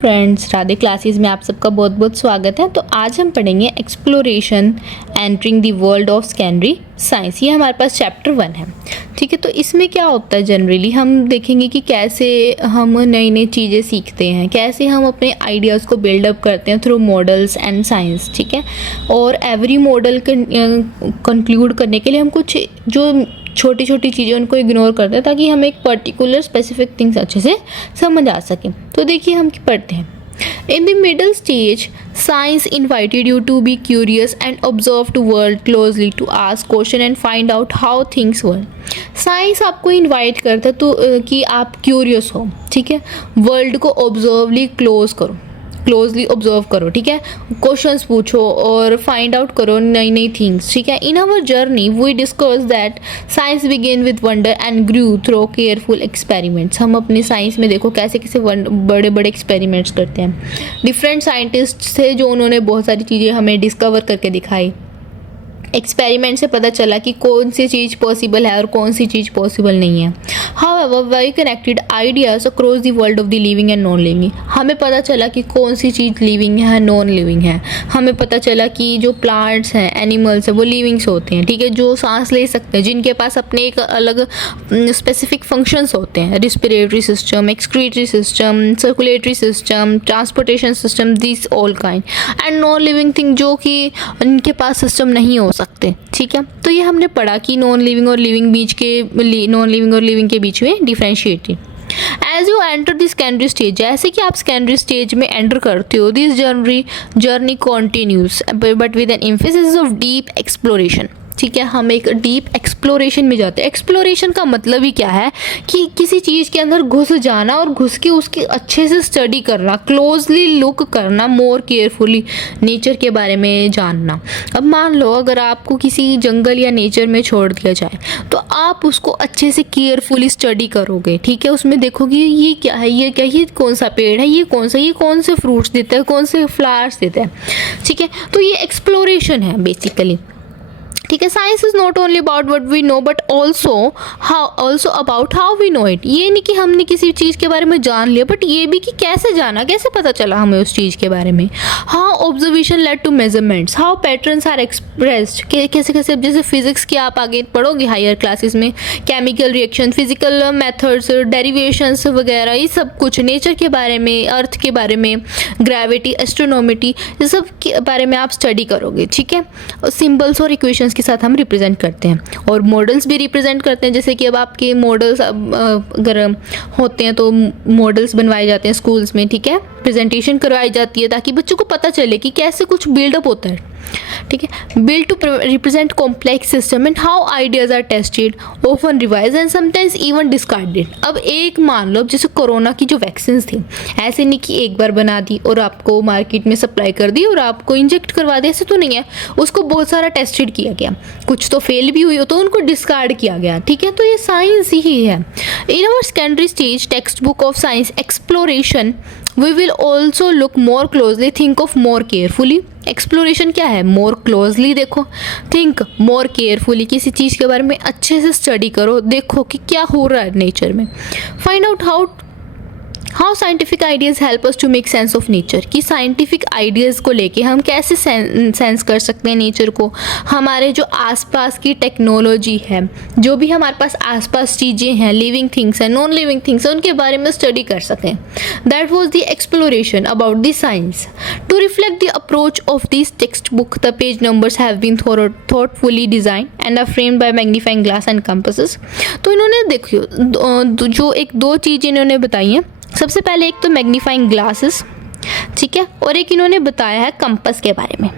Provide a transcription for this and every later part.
Friends, Radhe classes में आप सबका बहुत बहुत स्वागत है। तो आज हम पढ़ेंगे exploration entering the world of secondary science. ये हमारे पास चैप्टर 1 है। ठीक है, तो इसमें क्या होता है, जनरली हम देखेंगे कि कैसे हम नई नई चीज़ें सीखते हैं, कैसे हम अपने आइडियाज़ को बिल्डअप करते हैं थ्रू मॉडल्स एंड साइंस। ठीक है, और एवरी मॉडल कंक्लूड करने के लिए हम कुछ जो छोटी छोटी चीज़ें उनको इग्नोर करते हैं ताकि हमें एक पर्टिकुलर स्पेसिफिक थिंग्स अच्छे से समझ आ सके। तो देखिए हम पढ़ते हैं। In the middle stage, science invited you to be curious and observe the world closely, to ask questions and find out how things were. Science आपको इनवाइट करता है तो कि आप क्यूरियस हो। ठीक है, वर्ल्ड को क्लोजली ऑब्जर्व करो। ठीक है, क्वेश्चंस पूछो और फाइंड आउट करो नई नई थिंग्स। ठीक है, in our journey we discuss that science begin with wonder and grew through careful experiments. हम अपनी साइंस में देखो कैसे कैसे बड़े बड़े एक्सपेरिमेंट्स करते हैं। डिफरेंट साइंटिस्ट थे जो उन्होंने बहुत सारी चीज़ें हमें डिस्कवर करके दिखाई। एक्सपेरिमेंट से पता चला कि कौन सी चीज़ पॉसिबल है और कौन सी चीज़ पॉसिबल नहीं है। However very connected ideas across the world of the living and non living. हमें पता चला कि कौन सी चीज़ लिविंग है, नॉन लिविंग है। हमें पता चला कि जो प्लांट्स हैं, एनिमल्स हैं, वो लिविंग्स होते हैं। ठीक है, जो सांस ले सकते हैं, जिनके पास अपने एक अलग स्पेसिफिक फंक्शंस होते हैं। Respiratory system, excretory system, circulatory system, transportation system, this all kind. And non living thing जो कि उनके पास सिस्टम नहीं हो सकते। ठीक है, तो ये हमने पढ़ा कि नॉन लिविंग और लिविंग के बीच में differentiate. As you enter this secondary stage, जैसे कि आप सेकेंडरी स्टेज में एंटर करते हो, this journey continues but with an emphasis of deep exploration. ठीक है, हम एक डीप एक्सप्लोरेशन में जाते हैं। एक्सप्लोरेशन का मतलब ही क्या है कि किसी चीज़ के अंदर घुस जाना और घुस के उसकी अच्छे से स्टडी करना, क्लोजली लुक करना, मोर केयरफुली नेचर के बारे में जानना। अब मान लो अगर आपको किसी जंगल या नेचर में छोड़ दिया जाए तो आप उसको अच्छे से केयरफुली स्टडी करोगे। ठीक है, उसमें देखोगे ये क्या है, ये कौन सा पेड़ है, ये कौन से फ्रूट्स देता है, कौन से फ्लावर्स देता है। ठीक है, तो ये एक्सप्लोरेशन है बेसिकली। ठीक है, science is not only about what we know but also about how we know it. ये नहीं कि हमने किसी चीज़ के बारे में जान लिया, बट ये भी कि कैसे जाना, कैसे पता चला हमें उस चीज़ के बारे में। How observation led to measurements, how patterns are expressed. कैसे कैसे, जैसे फिजिक्स की आप आगे पढ़ोगे हायर क्लासेस में, chemical reaction, physical methods, derivations वगैरह, ये सब कुछ नेचर के बारे में, अर्थ के बारे में, ग्रेविटी, एस्ट्रोनॉमिटी, ये सब के बारे में आप स्टडी करोगे। ठीक है, सिंबल्स और इक्वेशंस के साथ हम रिप्रेजेंट करते हैं और मॉडल्स भी रिप्रेजेंट करते हैं। जैसे कि अब आपके मॉडल्स अगर होते हैं तो मॉडल्स बनवाए जाते हैं स्कूल्स में। ठीक है, प्रेजेंटेशन करवाई जाती है ताकि बच्चों को पता चले कि कैसे कुछ बिल्डअप होता है। ठीक है, build to represent complex system and how ideas are tested, often revise and sometimes even discarded. अब एक मान लो जैसे कोरोना की जो वैक्सीन थी, ऐसे नहीं कि एक बार बना दी और आपको मार्केट में सप्लाई कर दी और आपको इंजेक्ट करवा दिया, ऐसे तो नहीं है। उसको बहुत सारा टेस्टेड किया गया, कुछ तो फेल भी हुई हो तो उनको डिस्कार्ड किया गया। ठीक है, तो ये साइंस ही है। In our secondary stage textbook of science exploration we will also look more closely, think of more carefully। Exploration क्या है, मोर क्लोजली देखो, थिंक मोर केयरफुली, किसी चीज़ के बारे में अच्छे से स्टडी करो, देखो कि क्या हो रहा है नेचर में। Find out how scientific ideas help us to make sense of nature, कि साइंटिफिक आइडियाज़ को लेके हम कैसे सेंस कर सकते हैं नेचर को। हमारे जो आसपास की टेक्नोलॉजी है, जो भी हमारे पास आसपास चीज़ें हैं, लिविंग थिंग्स हैं, नॉन लिविंग थिंग्स हैं, उनके बारे में स्टडी कर सकें। That was the exploration about the science. To reflect the approach of this textbook, the page numbers have been thoughtfully designed and are framed by magnifying glass and compasses। तो इन्होंने देखियो जो एक दो चीज़ इन्होंने बताई हैं। सबसे पहले एक तो मैग्नीफाइंग ग्लासेस, ठीक है, और एक इन्होंने बताया है कंपास के बारे में।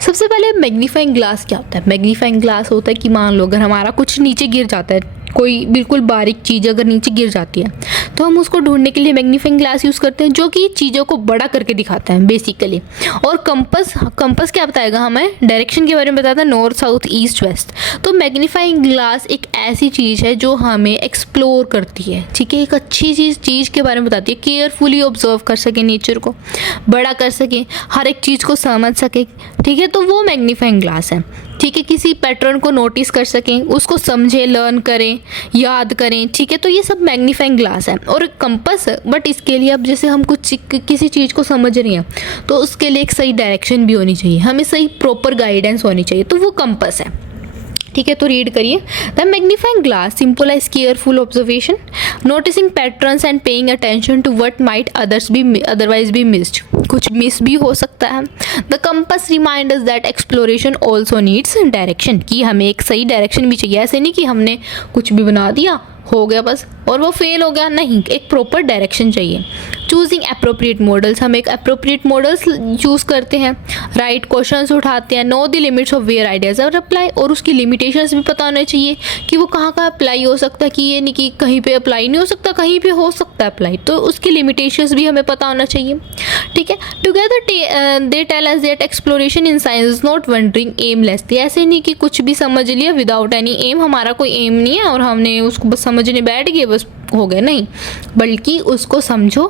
सबसे पहले मैग्नीफाइंग ग्लास क्या होता है। मैग्नीफाइंग ग्लास होता है कि मान लो अगर हमारा कुछ नीचे गिर जाता है, कोई बिल्कुल बारीक चीज़ अगर नीचे गिर जाती है तो हम उसको ढूंढने के लिए मैग्नीफाइंग ग्लास यूज़ करते हैं, जो कि चीज़ों को बड़ा करके दिखाता है बेसिकली। और कंपास क्या बताएगा, हमें डायरेक्शन के बारे में बताता है, नॉर्थ साउथ ईस्ट वेस्ट। तो मैग्नीफाइंग ग्लास एक ऐसी चीज़ है जो हमें एक्सप्लोर करती है। ठीक है, एक अच्छी चीज़ के बारे में बताती है, केयरफुली ऑब्जर्व कर सके, नेचर को बड़ा कर सके, हर एक चीज़ को समझ सके। ठीक है, तो वो मैग्नीफाइंग ग्लास है। ठीक है, किसी पैटर्न को नोटिस कर सकें, उसको समझें, लर्न करें, याद करें। ठीक है, तो ये सब मैग्नीफाइंग ग्लास है। और कंपास है, बट इसके लिए अब जैसे हम कुछ किसी चीज़ को समझ रहे हैं तो उसके लिए एक सही डायरेक्शन भी होनी चाहिए, हमें सही प्रॉपर गाइडेंस होनी चाहिए, तो वो कंपास है। ठीक है, तो रीड करिए। The magnifying glass symbolise careful observation, noticing patterns and paying attention to what might otherwise be missed. कुछ मिस भी हो सकता है। The compass remind us that exploration also needs direction, कि हमें एक सही डायरेक्शन भी चाहिए। ऐसे नहीं कि हमने कुछ भी बना दिया, हो गया बस और वो फेल हो गया, नहीं, एक प्रॉपर डायरेक्शन चाहिए। चूजिंग अप्रोप्रिएट मॉडल्स, हम एक अप्रोप्रिएट मॉडल्स चूज़ करते हैं, राइट क्वेश्चंस उठाते हैं। Know the limits of where ideas are apply, और उसकी लिमिटेशंस भी पता होना चाहिए कि वो कहाँ कहाँ अप्लाई हो सकता है, कि ये नहीं कि कहीं पे अप्लाई नहीं हो सकता, कहीं पे हो सकता है अप्लाई, तो उसकी लिमिटेशंस भी हमें पता होना चाहिए। ठीक है, together they tell us that exploration in science is not wandering aimlessly. ऐसे नहीं कि कुछ भी समझ लिया विदाउट एनी एम, हमारा कोई एम नहीं है और हमने उसको बस समझने बैठ गए, बस हो गए, नहीं, बल्कि उसको समझो,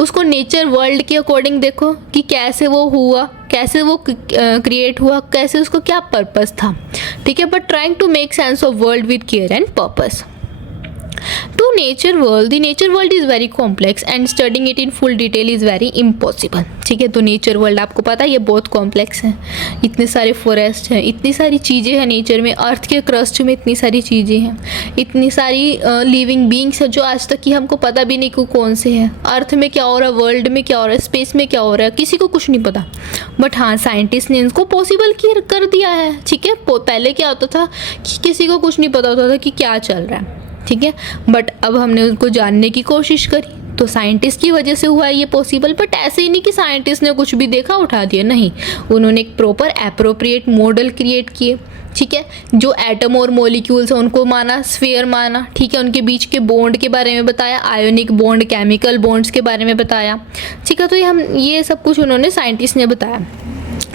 उसको नेचर वर्ल्ड के अकॉर्डिंग देखो कि कैसे वो हुआ, कैसे वो क्रिएट हुआ, कैसे उसको क्या पर्पस था। ठीक है, but trying to make sense of world with care and purpose. To nature world, the nature world is very complex and studying it in full detail is very impossible। ठीक है, तो नेचर वर्ल्ड आपको पता है ये बहुत complex है, इतने सारे फॉरेस्ट हैं, इतनी सारी चीज़ें हैं नेचर में, अर्थ के क्रस्ट में इतनी सारी चीज़ें हैं, इतनी सारी लिविंग बींग्स हैं जो आज तक की हमको पता भी नहीं कि कौन से हैं। अर्थ में क्या हो रहा है, वर्ल्ड में क्या हो रहा है, स्पेस में क्या हो रहा है, किसी को कुछ नहीं पता, बट हाँ साइंटिस्ट ने इनको पॉसिबल कर दिया है। ठीक है, पहले क्या होता था कि किसी को कुछ नहीं पता होता था कि क्या चल रहा है। ठीक है, बट अब हमने उनको जानने की कोशिश करी तो साइंटिस्ट की वजह से हुआ है ये पॉसिबल। बट ऐसे ही नहीं कि साइंटिस्ट ने कुछ भी देखा उठा दिया, नहीं, उन्होंने एक प्रॉपर एप्रोप्रिएट मॉडल क्रिएट किए। ठीक है, जो एटम और मॉलिक्यूल्स हैं उनको माना, स्फीयर माना। ठीक है, उनके बीच के बॉन्ड के बारे में बताया, आयोनिक बॉन्ड, केमिकल बॉन्ड्स के बारे में बताया। ठीक है, तो ये सब कुछ उन्होंने साइंटिस्ट ने बताया।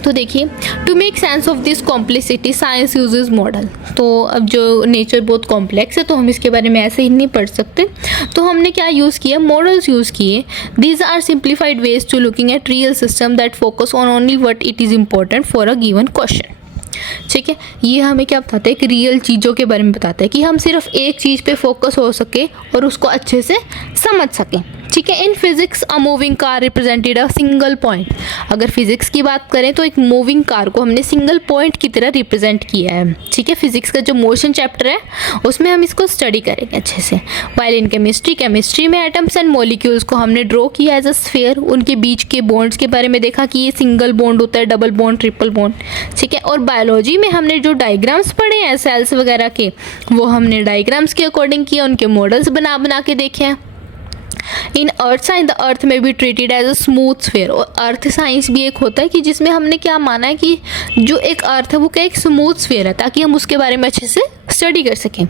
तो देखिए, to make sense of this complexity science uses model. तो अब जो नेचर बहुत कॉम्प्लेक्स है तो हम इसके बारे में ऐसे ही नहीं पढ़ सकते, तो हमने क्या यूज़ किया, मॉडल्स यूज़ किए। These are simplified ways to looking at real system that focus on only what it is important for a given question. ठीक है, ये हमें क्या बताता है, एक रियल चीज़ों के बारे में बताता है कि हम सिर्फ एक चीज़ पे फोकस हो सके और उसको अच्छे से समझ सकें। ठीक है, in physics a moving car represented a single point. अगर फिजिक्स की बात करें तो एक मूविंग कार को हमने सिंगल पॉइंट की तरह रिप्रेजेंट किया है। ठीक है, फिजिक्स का जो मोशन चैप्टर है उसमें हम इसको स्टडी करेंगे अच्छे से। वाइल इन केमिस्ट्री में एटम्स एंड मॉलिक्यूल्स को हमने ड्रॉ किया एज अ स्फीयर, उनके बीच के बॉन्ड्स के बारे में देखा कि ये सिंगल बॉन्ड होता है, डबल बॉन्ड, ट्रिपल बॉन्ड। ठीक है, और बायोलॉजी में हमने जो डायग्राम्स पढ़े हैं सेल्स वगैरह के, वो हमने डायग्राम्स के अकॉर्डिंग किया, उनके मॉडल्स बना के देखे हैं। इन earth science the earth may be treated as a smooth sphere, और अर्थ साइंस भी एक होता है कि जिसमें हमने क्या माना है कि जो एक अर्थ है वो क्या एक स्मूथ स्फीयर है, ताकि हम उसके बारे में अच्छे से स्टडी कर सकें।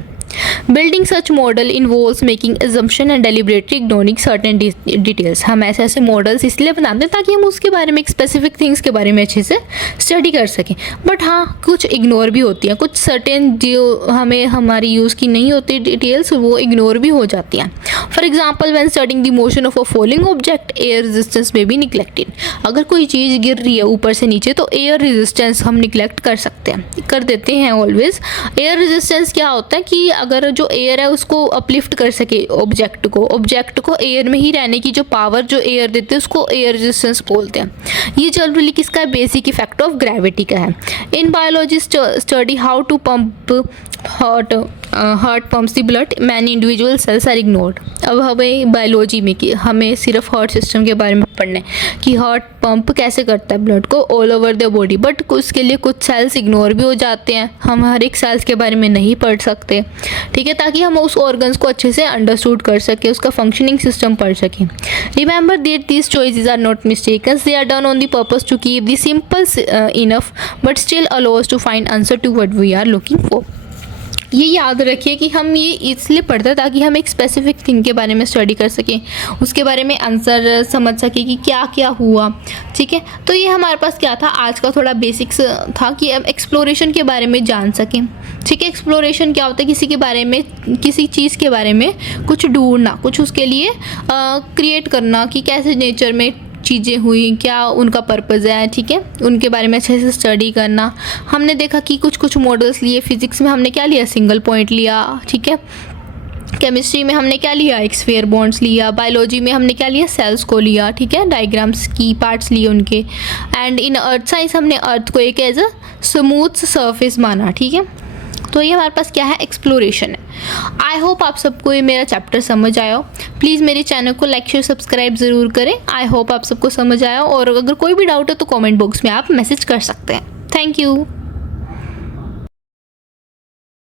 Building such model involves making assumption and deliberately ignoring certain details. हम ऐसे मॉडल्स इसलिए बनाते हैं ताकि हम उसके बारे में, एक स्पेसिफिक थिंग्स के बारे में अच्छे से स्टडी कर सकें। बट हाँ, कुछ इग्नोर भी होती हैं, कुछ सर्टेन जो हमें हमारी यूज़ की नहीं होती डिटेल्स वो इग्नोर भी हो जाती हैं। For example when studying the motion of a falling object air resistance में भी निगलेक्टेड। अगर कोई चीज़ गिर रही है ऊपर से नीचे तो एयर रेजिस्टेंस हम निगलेक्ट कर देते हैं ऑलवेज। एयर रेजिस्टेंस क्या होता है कि अगर जो एयर है उसको अपलिफ्ट कर सके ऑब्जेक्ट को एयर में ही रहने की जो पावर जो एयर देते हैं उसको एयर रेजिस्टेंस बोलते हैं। ये जनरली किसका है, बेसिक इफेक्ट ऑफ ग्रेविटी का है। In biology study how to pump heart pumps the blood, many individual cells are ignored. अब हमें बायोलॉजी में कि हमें सिर्फ हार्ट सिस्टम के बारे में पढ़ना है कि हार्ट पंप कैसे करता है ब्लड को all over the body, but उसके लिए कुछ सेल्स इग्नोर भी हो जाते हैं, हम हर एक सेल्स के बारे में नहीं पढ़ सकते। ठीक है, ताकि हम उस ऑर्गन्स को अच्छे से अंडरस्टूड कर सकें, उसका फंक्शनिंग सिस्टम पढ़ सकें। Remember that these choices are not mistaken, they are done on the purpose to keep the simple enough but still allows to find answer to what we are looking for. ये याद रखिए कि हम ये इसलिए पढ़ते हैं ताकि हम एक स्पेसिफिक थिंग के बारे में स्टडी कर सकें, उसके बारे में आंसर समझ सकें कि क्या क्या हुआ। ठीक है, तो ये हमारे पास क्या था, आज का थोड़ा बेसिक्स था कि हम एक्सप्लोरेशन के बारे में जान सकें। ठीक है, एक्सप्लोरेशन क्या होता है, किसी के बारे में, किसी चीज़ के बारे में कुछ ढूंढना, कुछ उसके लिए क्रिएट करना कि कैसे नेचर में चीज़ें हुई, क्या उनका पर्पज़ है, ठीक है, उनके बारे में अच्छे से स्टडी करना। हमने देखा कि कुछ कुछ मॉडल्स लिए, फिजिक्स में हमने क्या लिया, सिंगल पॉइंट लिया, ठीक है, केमिस्ट्री में हमने क्या लिया, एक स्फीयर बॉन्ड्स लिया, बायोलॉजी में हमने क्या लिया, सेल्स को लिया, ठीक है, डायग्राम्स की पार्ट्स लिए उनके, एंड इन अर्थ साइंस हमने अर्थ को एक एज अ स्मूथ सरफेस माना, ठीक है। तो ये हमारे पास क्या है, एक्सप्लोरेशन है। आई होप आप सबको ये मेरा चैप्टर समझ आया हो। प्लीज़ मेरे चैनल को लाइक शेयर सब्सक्राइब ज़रूर करें। आई होप आप सबको समझ आया हो, और अगर कोई भी डाउट है तो कमेंट बॉक्स में आप मैसेज कर सकते हैं। Thank you.